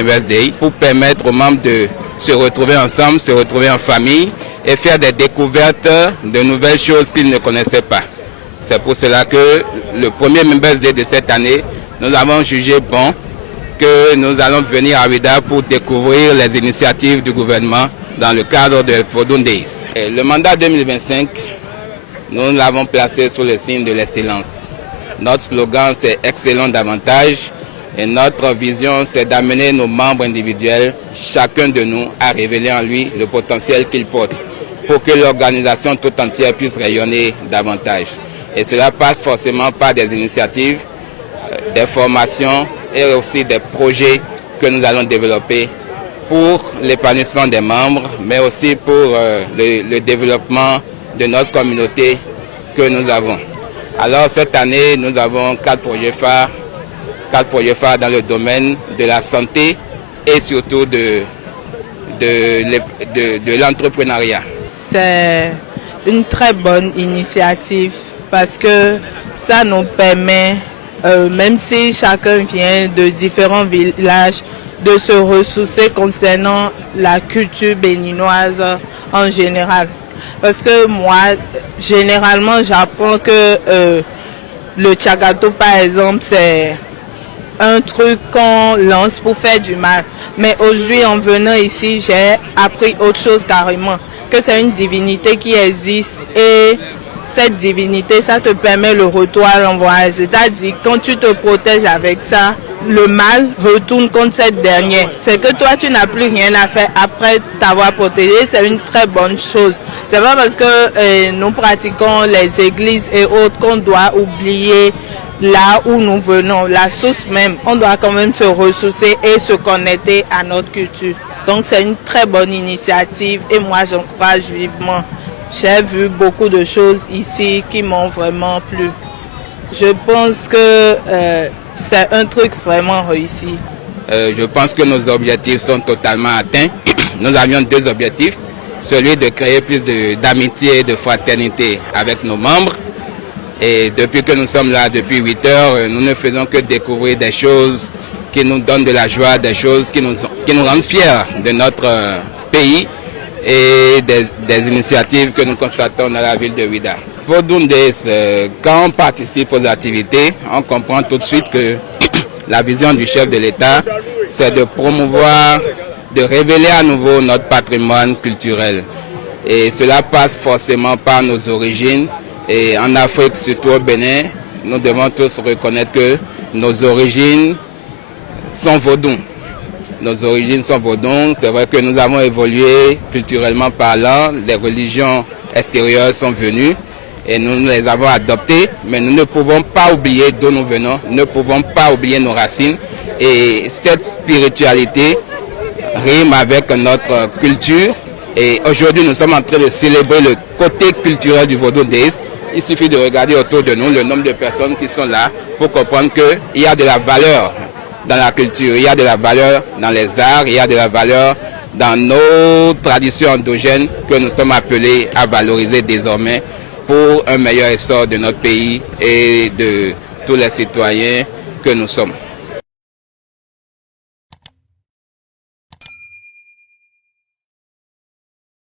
Members Day pour permettre aux membres de se retrouver ensemble, se retrouver en famille et faire des découvertes de nouvelles choses qu'ils ne connaissaient pas. C'est pour cela que le premier Members Day de cette année, nous avons jugé bon que nous allons venir à Ouidah pour découvrir les initiatives du gouvernement dans le cadre de Vodun Days. Et le mandat 2025, nous l'avons placé sous le signe de l'excellence. Notre slogan, c'est « Excellent davantage ». Et notre vision, c'est d'amener nos membres individuels, chacun de nous, à révéler en lui le potentiel qu'il porte pour que l'organisation tout entière puisse rayonner davantage. Et cela passe forcément par des initiatives, des formations et aussi des projets que nous allons développer pour l'épanouissement des membres, mais aussi pour le développement de notre communauté que nous avons. Alors cette année, nous avons 4 projets phares dans le domaine de la santé et surtout de l'entrepreneuriat. C'est une très bonne initiative parce que ça nous permet, même si chacun vient de différents villages, de se ressourcer concernant la culture béninoise en général. Parce que moi, généralement, j'apprends que le tchagato, par exemple, c'est un truc qu'on lance pour faire du mal. Mais aujourd'hui, en venant ici, j'ai appris autre chose carrément, que c'est une divinité qui existe et cette divinité, ça te permet le retour à l'envoi. C'est-à-dire, quand tu te protèges avec ça, le mal retourne contre cette dernière. C'est que toi, tu n'as plus rien à faire après t'avoir protégé. C'est une très bonne chose. C'est pas parce que nous pratiquons les églises et autres qu'on doit oublier là où nous venons, la source même. On doit quand même se ressourcer et se connecter à notre culture. Donc c'est une très bonne initiative et moi j'encourage vivement. J'ai vu beaucoup de choses ici qui m'ont vraiment plu. Je pense que c'est un truc vraiment réussi. Je pense que nos objectifs sont totalement atteints. Nous avions 2 objectifs. Celui de créer plus d'amitié et de fraternité avec nos membres. Et depuis que nous sommes là, depuis 8 heures, nous ne faisons que découvrir des choses qui nous donnent de la joie, des choses qui nous rendent fiers de notre pays et des initiatives que nous constatons dans la ville de Ouidah. Vodun Days, quand on participe aux activités, on comprend tout de suite que la vision du chef de l'État, c'est de promouvoir, de révéler à nouveau notre patrimoine culturel. Et cela passe forcément par nos origines. Et en Afrique, surtout au Bénin, nous devons tous reconnaître que nos origines sont vodouns. Nos origines sont vodouns. C'est vrai que nous avons évolué culturellement parlant. Les religions extérieures sont venues et nous les avons adoptées. Mais nous ne pouvons pas oublier d'où nous venons. Nous ne pouvons pas oublier nos racines. Et cette spiritualité rime avec notre culture. Et aujourd'hui, nous sommes en train de célébrer le côté culturel du Vodun Days. Il suffit de regarder autour de nous le nombre de personnes qui sont là pour comprendre qu'il y a de la valeur dans la culture, il y a de la valeur dans les arts, il y a de la valeur dans nos traditions endogènes que nous sommes appelés à valoriser désormais pour un meilleur essor de notre pays et de tous les citoyens que nous sommes.